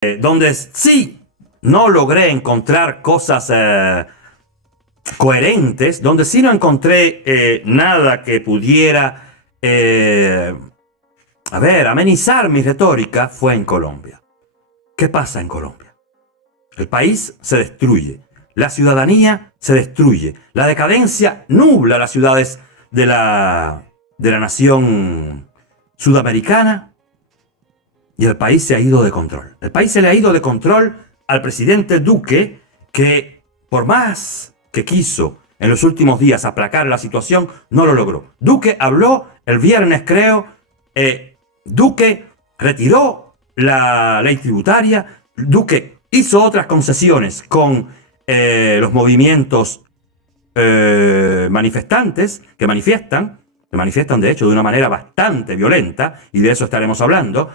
donde sí no logré encontrar cosas coherentes, donde sí no encontré nada que pudiera, amenizar mi retórica, fue en Colombia. ¿Qué pasa en Colombia? El país se destruye, la ciudadanía se destruye, la decadencia nubla las ciudades de la nación sudamericana y el país se ha ido de control. El país se le ha ido de control al presidente Duque, que por más que quiso en los últimos días aplacar la situación, no lo logró. Duque habló el viernes, creo, Duque retiró la ley tributaria, Duque hizo otras concesiones con los movimientos manifestantes que manifiestan de hecho de una manera bastante violenta, y de eso estaremos hablando,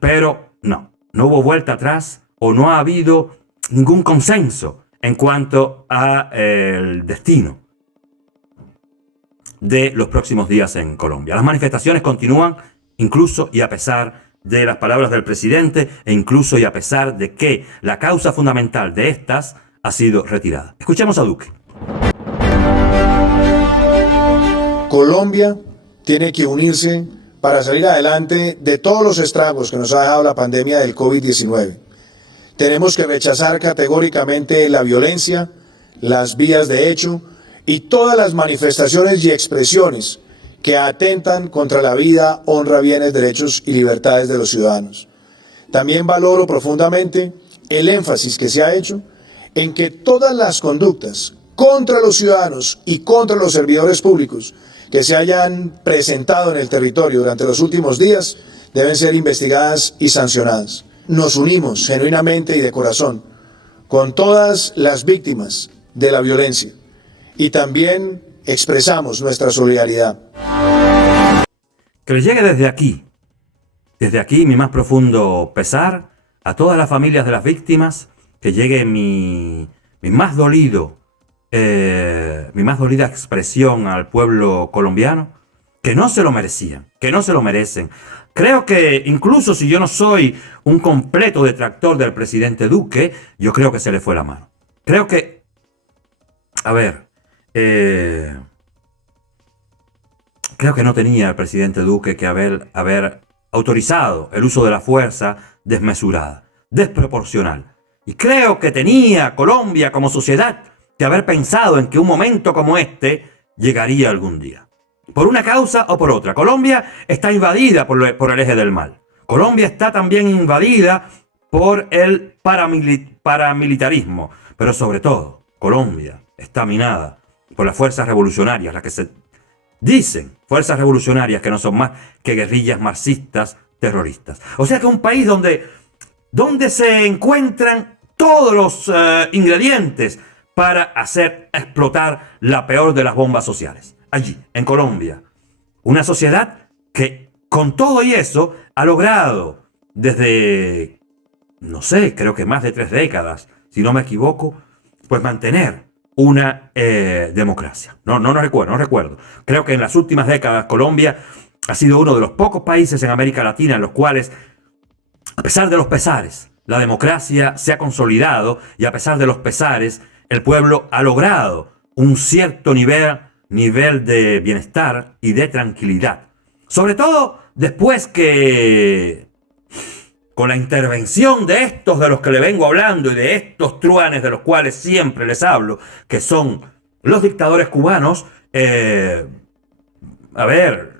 pero no hubo vuelta atrás o no ha habido ningún consenso en cuanto a el destino de los próximos días en Colombia. Las manifestaciones continúan, incluso y a pesar de las palabras del presidente, e incluso y a pesar de que la causa fundamental de estas ha sido retirada. Escuchemos a Duque. Colombia tiene que unirse para salir adelante de todos los estragos que nos ha dejado la pandemia del COVID-19. Tenemos que rechazar categóricamente la violencia, las vías de hecho y todas las manifestaciones y expresiones que atentan contra la vida, honra, bienes, derechos y libertades de los ciudadanos. También valoro profundamente el énfasis que se ha hecho en que todas las conductas contra los ciudadanos y contra los servidores públicos que se hayan presentado en el territorio durante los últimos días deben ser investigadas y sancionadas. Nos unimos genuinamente y de corazón con todas las víctimas de la violencia y también expresamos nuestra solidaridad. Que les llegue desde aquí mi más profundo pesar a todas las familias de las víctimas, que llegue mi más dolida expresión al pueblo colombiano, que no se lo merecían, que no se lo merecen. Creo que incluso si yo no soy un completo detractor del presidente Duque, yo creo que se le fue la mano. Creo que, creo que no tenía el presidente Duque que haber autorizado el uso de la fuerza desmesurada, desproporcional. Y creo que tenía Colombia como sociedad que haber pensado en que un momento como este llegaría algún día. Por una causa o por otra. Colombia está invadida por el eje del mal. Colombia está también invadida por el paramilitarismo. Pero sobre todo, Colombia está minada por las fuerzas revolucionarias, las que se dicen fuerzas revolucionarias, que no son más que guerrillas marxistas terroristas. O sea que un país donde se encuentran todos los ingredientes para hacer explotar la peor de las bombas sociales. Allí, en Colombia. Una sociedad que, con todo y eso, ha logrado desde, no sé, creo que más de 3 décadas, si no me equivoco, pues mantener una democracia. No recuerdo. Creo que en las últimas décadas Colombia ha sido uno de los pocos países en América Latina en los cuales, a pesar de los pesares, la democracia se ha consolidado, y a pesar de los pesares, el pueblo ha logrado un cierto nivel de bienestar y de tranquilidad. Sobre todo después que, con la intervención de estos de los que le vengo hablando y de estos truanes de los cuales siempre les hablo, que son los dictadores cubanos,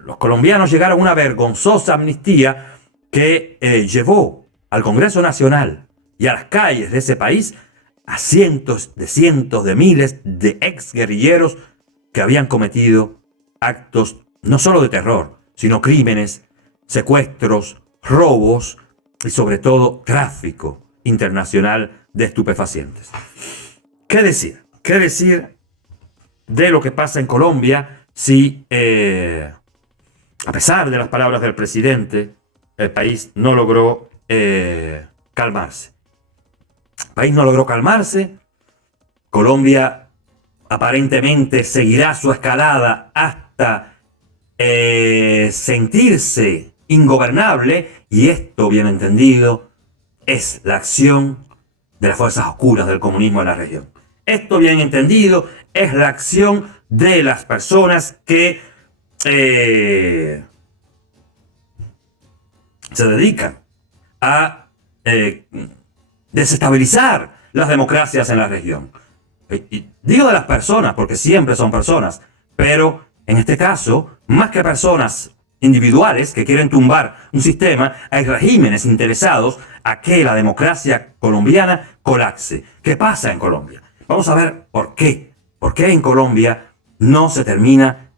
los colombianos llegaron a una vergonzosa amnistía que llevó al Congreso Nacional y a las calles de ese país a cientos de miles de exguerrilleros que habían cometido actos no solo de terror, sino crímenes, secuestros, robos y sobre todo tráfico internacional de estupefacientes. ¿Qué decir? ¿Qué decir de lo que pasa en Colombia si, a pesar de las palabras del presidente, el país no logró calmarse? El país no logró calmarse. Colombia aparentemente seguirá su escalada hasta sentirse ingobernable, y esto, bien entendido, es la acción de las fuerzas oscuras del comunismo en la región. Esto bien entendido es la acción de las personas que se dedican a desestabilizar las democracias en la región. Y digo de las personas porque siempre son personas, pero en este caso, más que personas individuales que quieren tumbar un sistema, hay regímenes interesados a que la democracia colombiana colapse. ¿Qué pasa en Colombia? Vamos a ver por qué. ¿Por qué en Colombia no se termina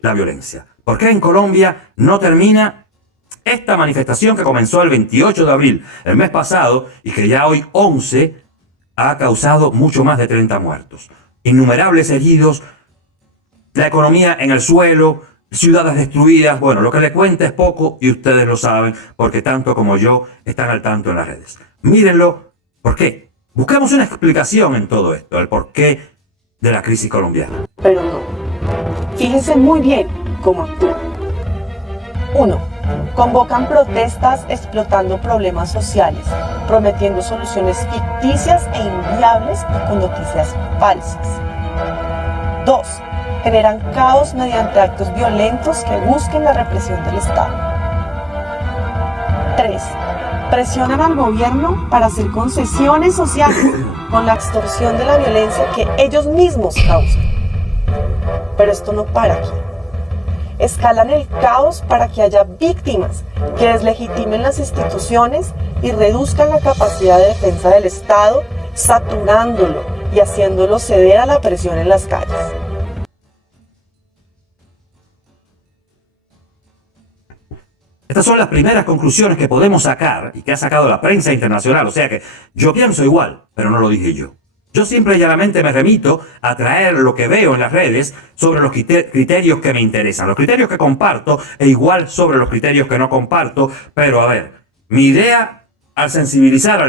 la violencia? ¿Por qué en Colombia no termina esta manifestación que comenzó el 28 de abril, el mes pasado, y que ya hoy 11 ha causado mucho más de 30 muertos, innumerables heridos, la economía en el suelo, ciudades destruidas? Bueno, lo que le cuento es poco y ustedes lo saben porque tanto como yo están al tanto en las redes. Mírenlo. ¿Por qué? Busquemos una explicación en todo esto, el porqué de la crisis colombiana. Pero no. Fíjense muy bien cómo actúan. 1. Convocan protestas explotando problemas sociales, prometiendo soluciones ficticias e inviables y con noticias falsas. 2. Generan caos mediante actos violentos que busquen la represión del Estado. 3. Presionan al gobierno para hacer concesiones sociales con la extorsión de la violencia que ellos mismos causan. Pero esto no para aquí. Escalan el caos para que haya víctimas que deslegitimen las instituciones y reduzcan la capacidad de defensa del Estado, saturándolo y haciéndolo ceder a la presión en las calles. Estas son las primeras conclusiones que podemos sacar y que ha sacado la prensa internacional. O sea que yo pienso igual, pero no lo dije yo. Yo simple y llanamente me remito a traer lo que veo en las redes sobre los criterios que me interesan, los criterios que comparto e igual sobre los criterios que no comparto. Pero a ver, mi idea al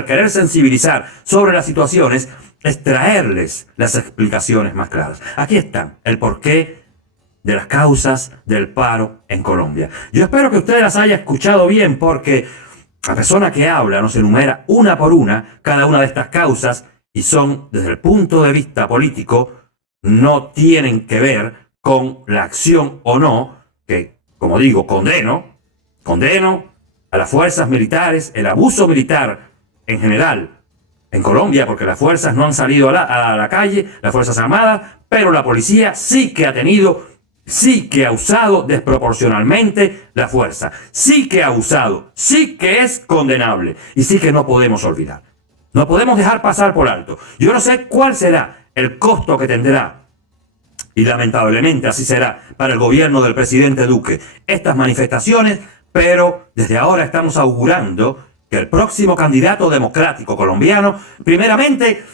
querer sensibilizar sobre las situaciones es traerles las explicaciones más claras. Aquí están el porqué de las causas del paro en Colombia. Yo espero que ustedes las hayan escuchado bien porque la persona que habla nos enumera una por una cada una de estas causas y son, desde el punto de vista político, no tienen que ver con la acción o no, que, como digo, condeno a las fuerzas militares, el abuso militar en general en Colombia, porque las fuerzas no han salido a la calle, las Fuerzas Armadas, pero la policía sí que ha usado desproporcionalmente la fuerza, sí que ha usado, sí que es condenable y sí que no podemos olvidar. No podemos dejar pasar por alto. Yo no sé cuál será el costo que tendrá, y lamentablemente así será para el gobierno del presidente Duque, estas manifestaciones, pero desde ahora estamos augurando que el próximo candidato democrático colombiano, primeramente,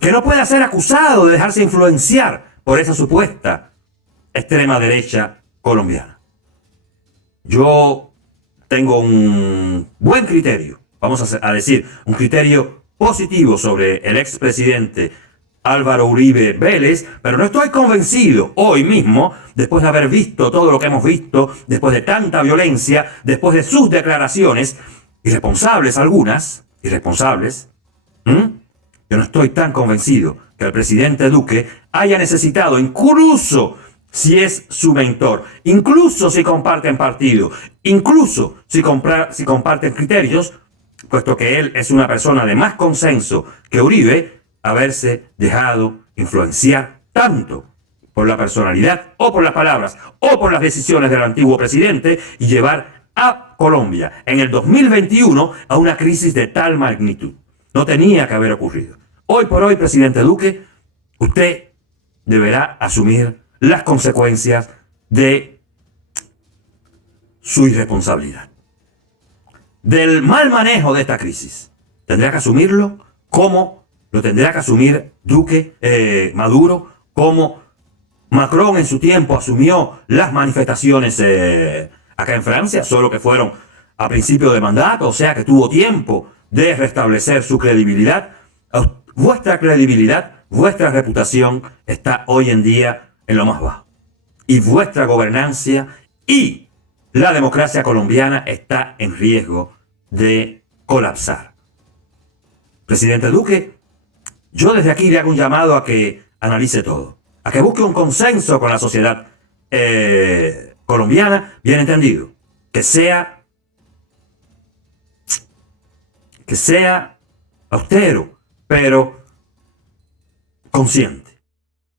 que no pueda ser acusado de dejarse influenciar por esa supuesta extrema derecha colombiana. Yo tengo un buen criterio, vamos a decir, un criterio positivo sobre el expresidente Álvaro Uribe Vélez, pero no estoy convencido hoy mismo, después de haber visto todo lo que hemos visto, después de tanta violencia, después de sus declaraciones, irresponsables algunas, irresponsables, yo no estoy tan convencido que el presidente Duque haya necesitado, incluso si es su mentor, incluso si comparten partido, incluso si comparten criterios, puesto que él es una persona de más consenso que Uribe, haberse dejado influenciar tanto por la personalidad o por las palabras o por las decisiones del antiguo presidente y llevar a Colombia en el 2021 a una crisis de tal magnitud. No tenía que haber ocurrido. Hoy por hoy, presidente Duque, usted deberá asumir las consecuencias de su irresponsabilidad, del mal manejo de esta crisis. Tendrá que asumirlo como lo tendrá que asumir Maduro, como Macron en su tiempo asumió las manifestaciones acá en Francia, solo que fueron a principio de mandato, o sea que tuvo tiempo de restablecer su credibilidad. Vuestra credibilidad, vuestra reputación está hoy en día en lo más bajo. Y vuestra gobernancia y la democracia colombiana está en riesgo de colapsar. Presidente Duque, yo desde aquí le hago un llamado a que analice todo, a que busque un consenso con la sociedad colombiana, bien entendido, que sea austero, pero consciente,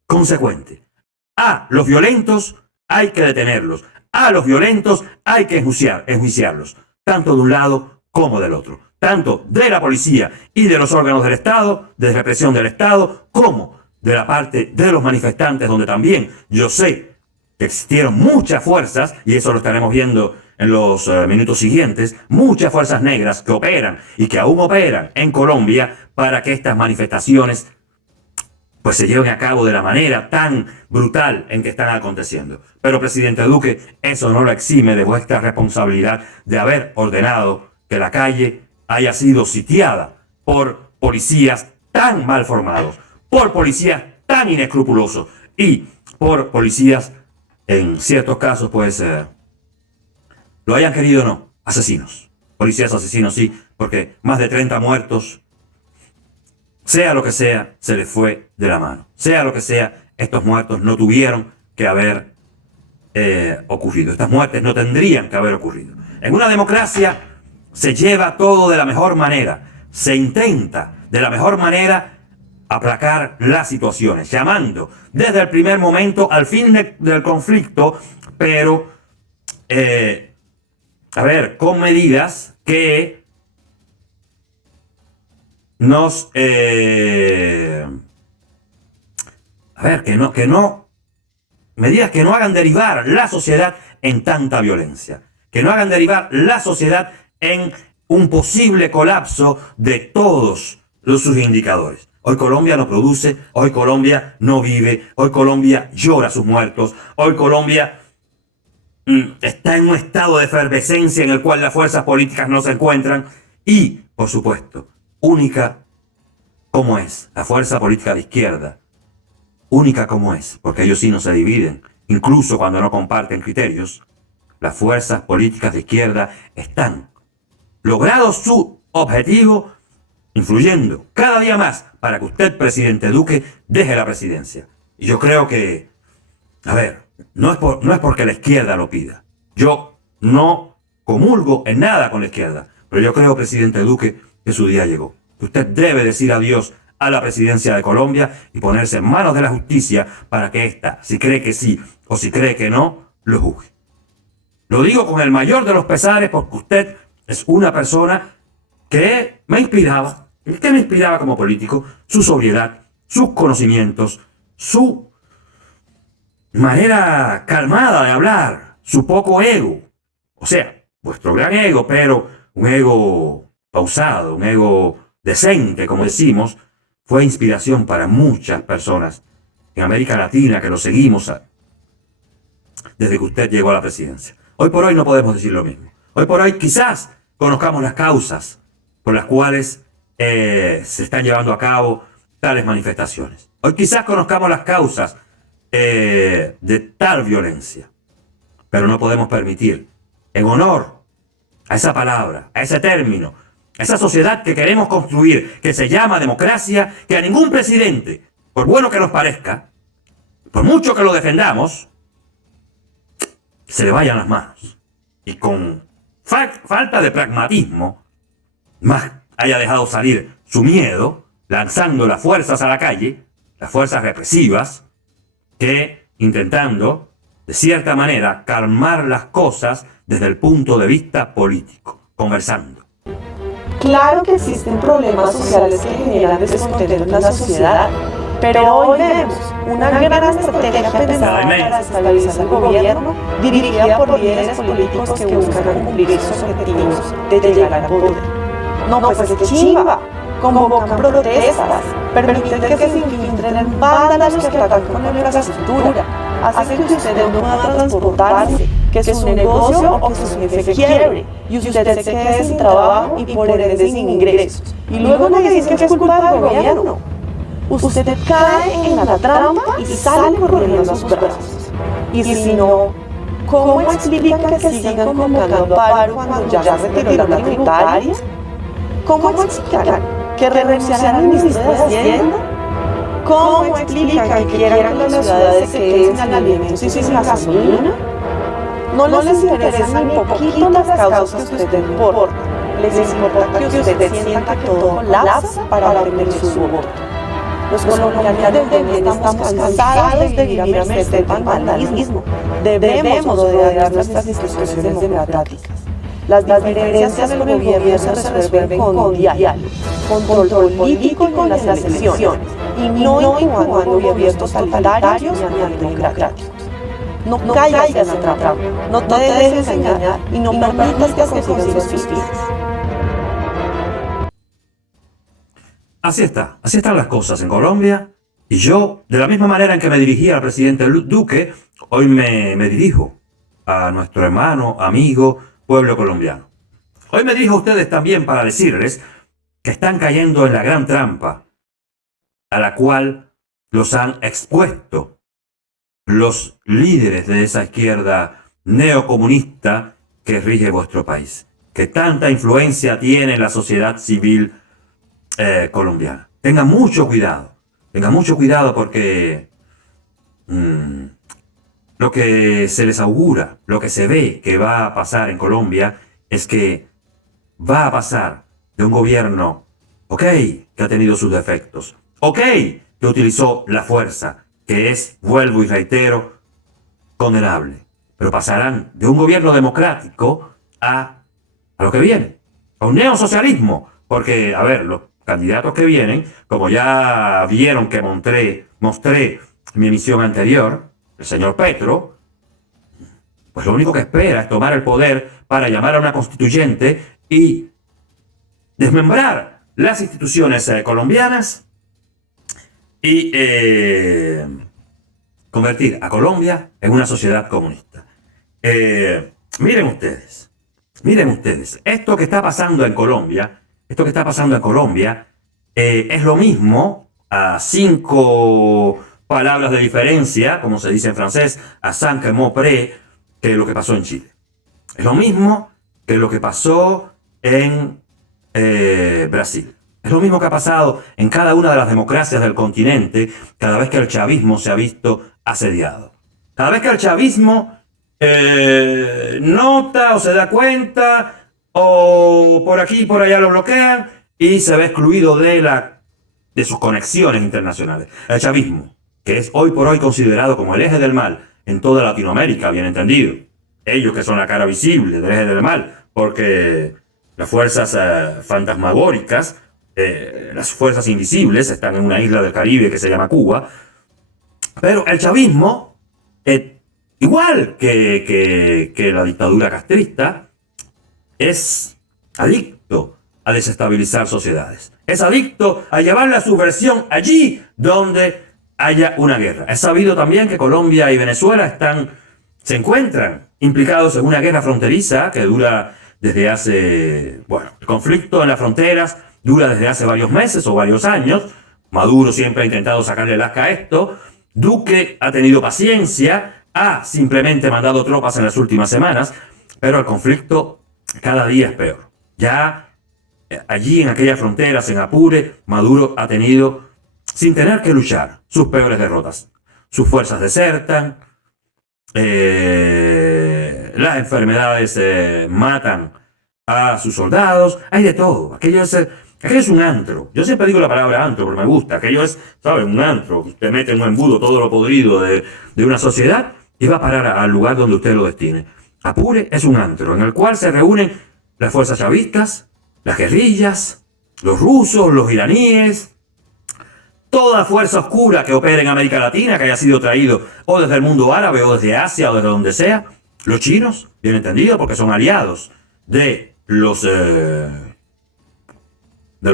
consecuente. A los violentos hay que detenerlos, a los violentos hay que enjuiciarlos, tanto de un lado como del otro, tanto de la policía y de los órganos del Estado, de represión del Estado, como de la parte de los manifestantes, donde también yo sé que existieron muchas fuerzas, y eso lo estaremos viendo en los minutos siguientes, muchas fuerzas negras que operan y que aún operan en Colombia para que estas manifestaciones pues se lleven a cabo de la manera tan brutal en que están aconteciendo. Pero, presidente Duque, eso no lo exime de vuestra responsabilidad de haber ordenado que la calle haya sido sitiada por policías tan mal formados, por policías tan inescrupulosos y por policías, en ciertos casos, pues, lo hayan querido o no, asesinos. Policías asesinos, sí, porque más de 30 muertos, sea lo que sea, se les fue de la mano. Sea lo que sea, estos muertos no tuvieron que haber ocurrido. Estas muertes no tendrían que haber ocurrido. En una democracia se lleva todo de la mejor manera. Se intenta de la mejor manera aplacar las situaciones, llamando desde el primer momento al fin del conflicto, pero, con medidas que nos medidas que no hagan derivar la sociedad en tanta violencia, que no hagan derivar la sociedad en un posible colapso de todos sus indicadores. Hoy Colombia no produce, hoy Colombia no vive, hoy Colombia llora a sus muertos, hoy Colombia está en un estado de efervescencia en el cual las fuerzas políticas no se encuentran y, por supuesto, única como es la fuerza política de izquierda, única como es, porque ellos sí no se dividen, incluso cuando no comparten criterios, las fuerzas políticas de izquierda están logrado su objetivo, influyendo cada día más para que usted, presidente Duque, deje la presidencia. Y yo creo que, no es porque la izquierda lo pida. Yo no comulgo en nada con la izquierda, pero yo creo, presidente Duque, que su día llegó. Que usted debe decir adiós a la presidencia de Colombia y ponerse en manos de la justicia para que ésta, si cree que sí o si cree que no, lo juzgue. Lo digo con el mayor de los pesares porque usted es una persona que me inspiraba como político, su sobriedad, sus conocimientos, su manera calmada de hablar, su poco ego. O sea, vuestro gran ego, pero un ego pausado, un ego decente, como decimos, fue inspiración para muchas personas en América Latina que lo seguimos desde que usted llegó a la presidencia. Hoy por hoy no podemos decir lo mismo. Hoy por hoy quizás conozcamos las causas por las cuales se están llevando a cabo tales manifestaciones. Hoy quizás conozcamos las causas de tal violencia, pero no podemos permitir, en honor a esa palabra, a ese término, a esa sociedad que queremos construir, que se llama democracia, que a ningún presidente, por bueno que nos parezca, por mucho que lo defendamos, se le vayan las manos. Y con falta de pragmatismo, más haya dejado salir su miedo, lanzando las fuerzas a la calle, las fuerzas represivas, que intentando, de cierta manera, calmar las cosas desde el punto de vista político, conversando. Claro que existen problemas sociales que generan descontento en la sociedad, pero hoy vemos una gran estrategia pensada para estabilizar el gobierno, dirigida por líderes políticos que buscan cumplir sus objetivos de llegar al poder. No, pues qué chimba, convocan protestas, permiten que se infiltren bandas que atacan con la infraestructura, hacen que usted no pueda transportarse, que su negocio o que su jefe quiebre, y usted se quede sin trabajo y por ende sin ingresos. Y luego le dicen que es culpa del gobierno. Usted cae en la trampa y sale corriendo a sus brazos. Y si no, ¿cómo explica que sigan convocando paro cuando ya se retiró la tributaria? ¿Cómo explicar que renunciarán al ministro de Hacienda? ¿Cómo explica que quieran que las ciudades se queden sin alimentos y sin gasolina? No les interesan ni poquito las causas que usted importa. Les importa que usted sienta que todo colapsa para obtener su voto. Los colombianos estamos cansados de vivir a merced del vandalismo. Debemos rodear nuestras instituciones democráticas. Las diferencias con el gobierno se resuelven con diálogo, control político y en las elecciones, y no incubando gobiernos totalitarios ni antidemocráticos. No caigas en la trampa, no te dejes engañar y no permitas que consigas sus fines. Así están las cosas en Colombia, y yo, de la misma manera en que me dirigí al presidente Duque, hoy me dirijo a nuestro hermano, amigo, pueblo colombiano. Hoy me dirijo a ustedes también para decirles que están cayendo en la gran trampa a la cual los han expuesto los líderes de esa izquierda neocomunista que rige vuestro país, que tanta influencia tiene en la sociedad civil colombiana. Tengan mucho cuidado porque lo que se les augura, lo que se ve que va a pasar en Colombia es que va a pasar de un gobierno, que ha tenido sus defectos, que utilizó la fuerza, que es, vuelvo y reitero, condenable, pero pasarán de un gobierno democrático a lo que viene, a un neosocialismo, porque, a ver, los candidatos que vienen, como ya vieron que mostré en mi emisión anterior, el señor Petro, pues lo único que espera es tomar el poder para llamar a una constituyente y desmembrar las instituciones colombianas y convertir a Colombia en una sociedad comunista. Miren ustedes, esto que está pasando en Colombia, es lo mismo a 5 palabras de diferencia, como se dice en francés, à 5 mots près, que lo que pasó en Chile. Es lo mismo que lo que pasó en Brasil. Es lo mismo que ha pasado en cada una de las democracias del continente cada vez que el chavismo se ha visto asediado. Cada vez que el chavismo nota o se da cuenta o por aquí y por allá lo bloquean y se ve excluido de sus conexiones internacionales. El chavismo, que es hoy por hoy considerado como el eje del mal en toda Latinoamérica, bien entendido. Ellos que son la cara visible del eje del mal, porque las fuerzas fantasmagóricas, las fuerzas invisibles, están en una isla del Caribe que se llama Cuba. Pero el chavismo, igual que la dictadura castrista, es adicto a desestabilizar sociedades. Es adicto a llevar la subversión allí donde haya una guerra. Es sabido también que Colombia y Venezuela se encuentran implicados en una guerra fronteriza que dura desde hace, el conflicto en las fronteras dura desde hace varios meses o varios años. Maduro siempre ha intentado sacarle el asca a esto. Duque ha tenido paciencia, ha simplemente mandado tropas en las últimas semanas, pero el conflicto cada día es peor. Ya allí en aquellas fronteras, en Apure, Maduro ha tenido, sin tener que luchar, sus peores derrotas. Sus fuerzas desertan, las enfermedades matan a sus soldados, hay de todo. Aquello es un antro. Yo siempre digo la palabra antro porque me gusta. Aquello es, ¿sabes? Un antro. Usted mete en un embudo todo lo podrido de una sociedad y va a parar al lugar donde usted lo destine. Apure es un antro en el cual se reúnen las fuerzas chavistas, las guerrillas, los rusos, los iraníes, toda fuerza oscura que opere en América Latina, que haya sido traído o desde el mundo árabe o desde Asia o desde donde sea. Los chinos, bien entendido, porque son aliados de los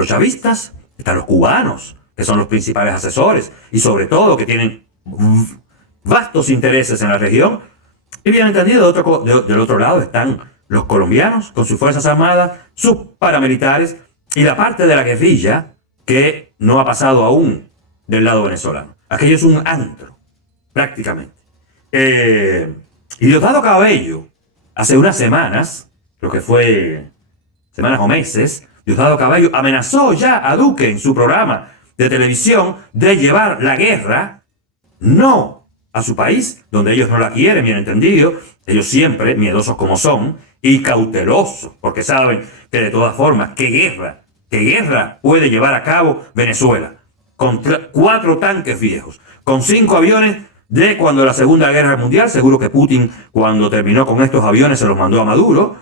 chavistas. Están los cubanos, que son los principales asesores y sobre todo que tienen vastos intereses en la región. Y bien entendido, del otro lado están los colombianos con sus fuerzas armadas, sus paramilitares y la parte de la guerrilla que no ha pasado aún del lado venezolano. Aquello es un antro, prácticamente. Y Diosdado Cabello, hace unas semanas, lo que fue semanas o meses, Diosdado Cabello amenazó ya a Duque en su programa de televisión de llevar la guerra no a su país, donde ellos no la quieren, bien entendido, ellos siempre, miedosos como son, y cautelosos, porque saben que de todas formas, ¿qué guerra puede llevar a cabo Venezuela? Con 4 tanques viejos, con 5 aviones de cuando la Segunda Guerra Mundial, seguro que Putin cuando terminó con estos aviones se los mandó a Maduro,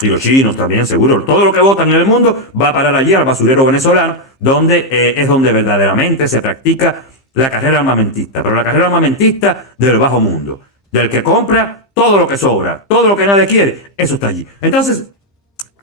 y los chinos también, seguro, todo lo que votan en el mundo va a parar allí al basurero venezolano, donde es donde verdaderamente se practica la carrera armamentista, pero la carrera armamentista del bajo mundo, del que compra todo lo que sobra, todo lo que nadie quiere, eso está allí. Entonces,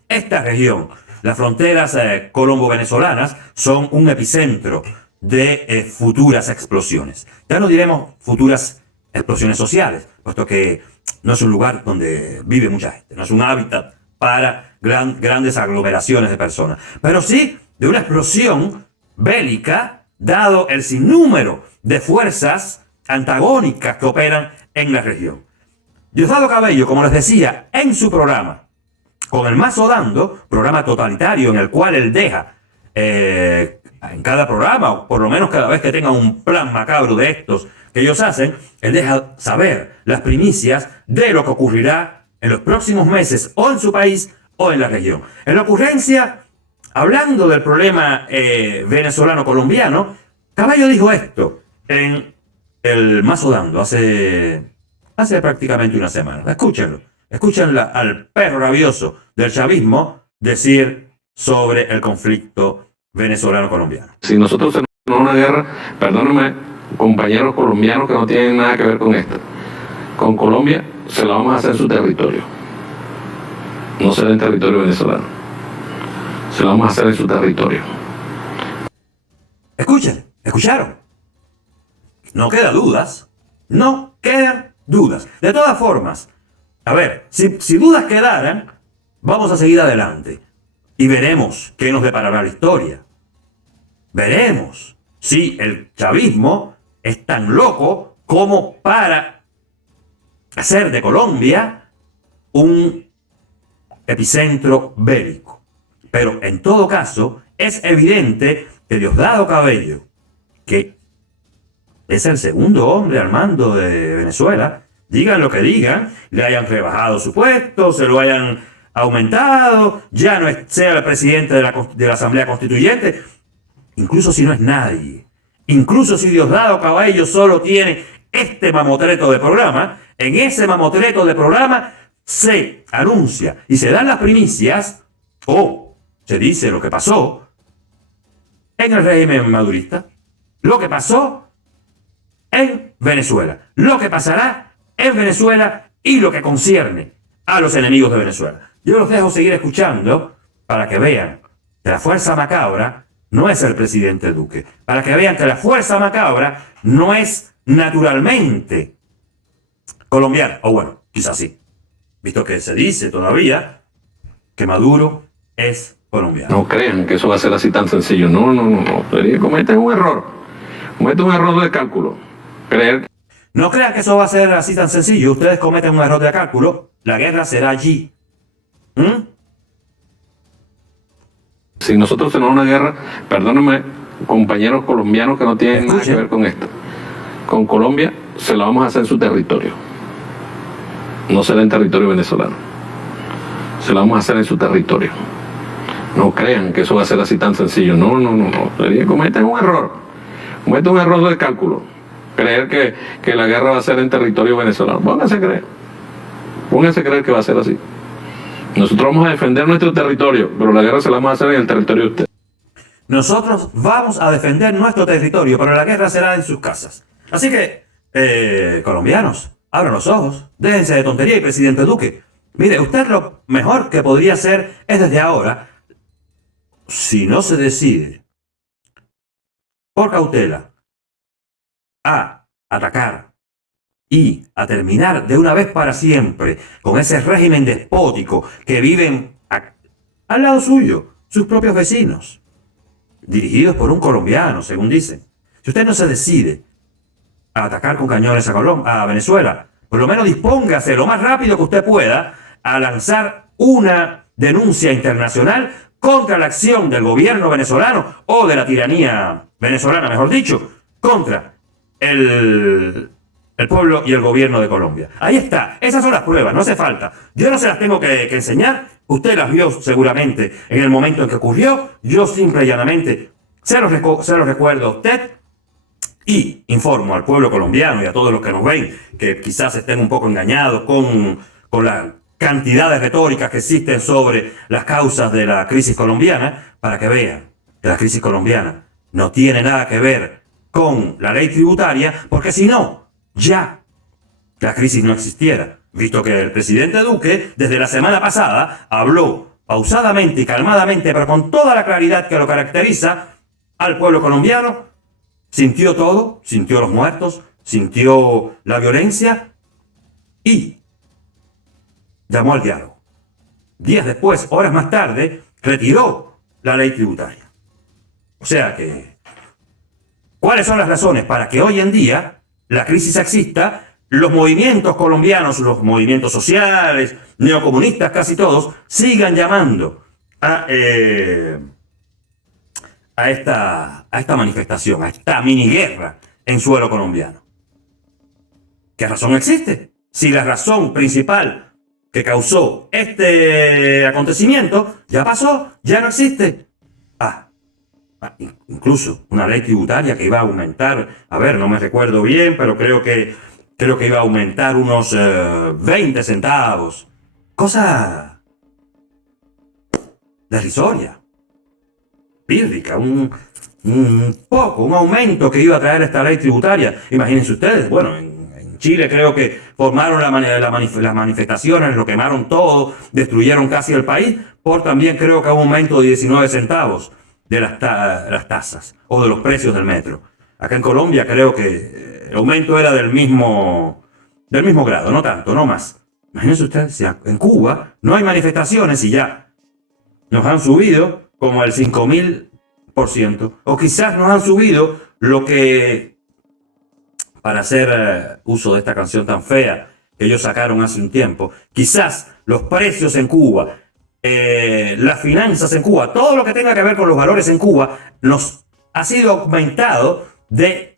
esta región, las fronteras colombo-venezolanas, son un epicentro de futuras explosiones. Ya no diremos futuras explosiones sociales, puesto que no es un lugar donde vive mucha gente, no es un hábitat para grandes aglomeraciones de personas, pero sí de una explosión bélica, dado el sinnúmero de fuerzas antagónicas que operan en la región. Diosdado Cabello, como les decía, en su programa, con el Mazo Dando, programa totalitario en el cual él deja en cada programa, o por lo menos cada vez que tenga un plan macabro de estos que ellos hacen, él deja saber las primicias de lo que ocurrirá en los próximos meses, o en su país, o en la región. En la ocurrencia, hablando del problema venezolano-colombiano, Cabello dijo esto en el Mazo Dando hace prácticamente una semana. Escúchenlo. Escuchen al perro rabioso del chavismo decir sobre el conflicto venezolano-colombiano. Si nosotros tenemos una guerra, perdónenme, compañeros colombianos que no tienen nada que ver con esto, con Colombia se la vamos a hacer en su territorio, no será en territorio venezolano, se la vamos a hacer en su territorio. Escuchen, ¿escucharon? No quedan dudas, no quedan dudas. De todas formas, a ver, si dudas quedaran, vamos a seguir adelante y veremos qué nos deparará la historia. Veremos si el chavismo es tan loco como para hacer de Colombia un epicentro bélico. Pero en todo caso, es evidente que Diosdado Cabello, que es el segundo hombre al mando de Venezuela, digan lo que digan, le hayan rebajado su puesto, se lo hayan aumentado, ya no sea el presidente de la Asamblea Constituyente, incluso si no es nadie, incluso si Diosdado Cabello solo tiene este mamotreto de programa, en ese mamotreto de programa se anuncia y se dan las primicias, o se dice lo que pasó en el régimen madurista, lo que pasó en Venezuela, lo que pasará en Venezuela y lo que concierne a los enemigos de Venezuela. Yo los dejo seguir escuchando para que vean que la fuerza macabra no es el presidente Duque, para que vean que la fuerza macabra no es naturalmente colombiana, o bueno, quizás sí, visto que se dice todavía que Maduro es colombiano. No crean que eso va a ser así tan sencillo, no. Cometen un error de cálculo. No crean que eso va a ser así tan sencillo. Ustedes cometen un error de cálculo. La guerra será allí. Si nosotros tenemos una guerra, perdónenme, compañeros colombianos que no tienen nada que ver con esto, con Colombia se la vamos a hacer en su territorio, no será en territorio venezolano, se la vamos a hacer en su territorio. No crean que eso va a ser así tan sencillo, no. Cometen un error de cálculo. Creer que la guerra va a ser en territorio venezolano. Pónganse a creer que va a ser así. Nosotros vamos a defender nuestro territorio, pero la guerra se la vamos a hacer en el territorio de ustedes. Nosotros vamos a defender nuestro territorio, pero la guerra será en sus casas. Así que, colombianos, abran los ojos, déjense de tontería y presidente Duque. Mire, usted lo mejor que podría hacer es desde ahora, si no se decide por cautela a atacar y a terminar de una vez para siempre con ese régimen despótico que viven al lado suyo, sus propios vecinos, dirigidos por un colombiano, según dicen. Si usted no se decide a atacar con cañones a Venezuela, por lo menos dispóngase lo más rápido que usted pueda a lanzar una denuncia internacional contra la acción del gobierno venezolano o de la tiranía venezolana, mejor dicho, contra el pueblo y el gobierno de Colombia. Ahí está, esas son las pruebas, no hace falta. Yo no se las tengo que enseñar, usted las vio seguramente en el momento en que ocurrió, yo simple y llanamente se los recuerdo a usted y informo al pueblo colombiano y a todos los que nos ven, que quizás estén un poco engañados con la cantidad de retóricas que existen sobre las causas de la crisis colombiana, para que vean que la crisis colombiana no tiene nada que ver con la ley tributaria, porque si no, ya la crisis no existiera, visto que el presidente Duque desde la semana pasada habló pausadamente y calmadamente, pero con toda la claridad que lo caracteriza, al pueblo colombiano, sintió todo, sintió los muertos, sintió la violencia y llamó al diálogo. Días después, horas más tarde, retiró la ley tributaria. O sea que, ¿cuáles son las razones para que hoy en día la crisis exista? Los movimientos colombianos, los movimientos sociales, neocomunistas, casi todos, sigan llamando a esta manifestación, a esta miniguerra en suelo colombiano. ¿Qué razón existe? Si la razón principal que causó este acontecimiento ya pasó, ya no existe. Incluso una ley tributaria que iba a aumentar, no me recuerdo bien, pero creo que iba a aumentar unos 20 centavos. Cosa derisoria, pírrica, un aumento que iba a traer esta ley tributaria. Imagínense ustedes, bueno, en Chile creo que formaron las manifestaciones, lo quemaron todo, destruyeron casi el país, por también creo que un aumento de 19 centavos de las tasas o de los precios del metro. Acá en Colombia creo que el aumento era del mismo grado, no tanto, no más. Imagínense ustedes, si en Cuba no hay manifestaciones y ya nos han subido como el 5000%, o quizás nos han subido lo que, para hacer uso de esta canción tan fea que ellos sacaron hace un tiempo, quizás los precios en Cuba, las finanzas en Cuba, todo lo que tenga que ver con los valores en Cuba, nos ha sido aumentado de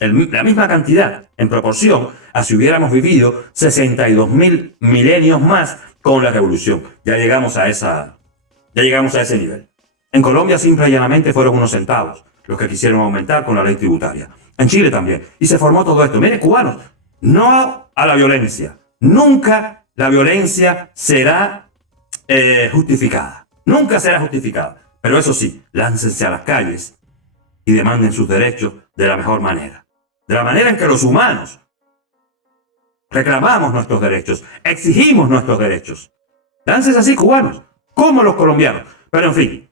la misma cantidad en proporción a si hubiéramos vivido 62.000 milenios más con la revolución. Ya llegamos a ese nivel. En Colombia simple y llanamente fueron unos centavos los que quisieron aumentar con la ley tributaria. En Chile también. Y se formó todo esto. Miren, cubanos, no a la violencia. Nunca la violencia será justificada. Nunca será justificada. Pero eso sí, láncense a las calles y demanden sus derechos de la mejor manera. De la manera en que los humanos reclamamos nuestros derechos, exigimos nuestros derechos. Láncense así, cubanos, como los colombianos. Pero en fin,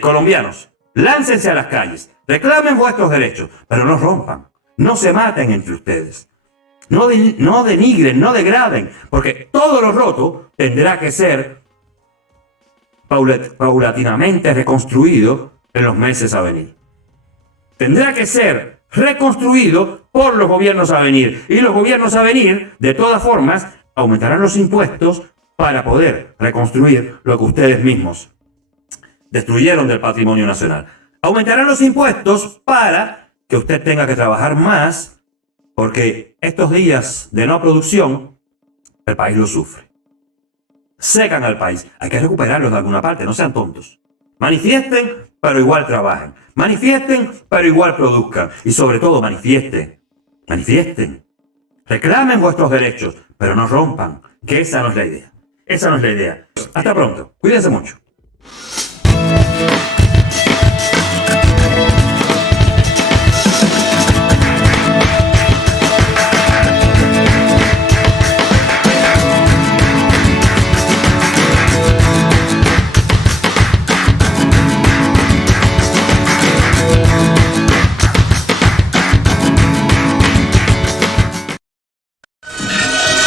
colombianos, láncense a las calles, reclamen vuestros derechos, pero no rompan, no se maten entre ustedes. No denigren, no degraden, porque todo lo roto tendrá que ser paulatinamente reconstruido en los meses a venir. Tendrá que ser reconstruido por los gobiernos a venir. Y los gobiernos a venir, de todas formas, aumentarán los impuestos para poder reconstruir lo que ustedes mismos destruyeron del patrimonio nacional. Aumentarán los impuestos para que usted tenga que trabajar más, porque estos días de no producción, el país lo sufre. Secan al país. Hay que recuperarlos de alguna parte, no sean tontos. Manifiesten, pero igual trabajen. Manifiesten, pero igual produzcan. Y sobre todo, manifiesten. Manifiesten. Reclamen vuestros derechos, pero no rompan, que esa no es la idea. Esa no es la idea. Hasta pronto. Cuídense mucho.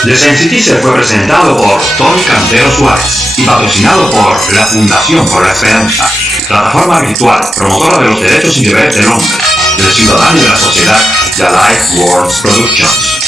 The Sensitive fue presentado por Tony Cantero Suárez y patrocinado por la Fundación por la Esperanza, plataforma virtual promotora de los derechos y deberes del hombre, del ciudadano y de la sociedad, The Life World Productions.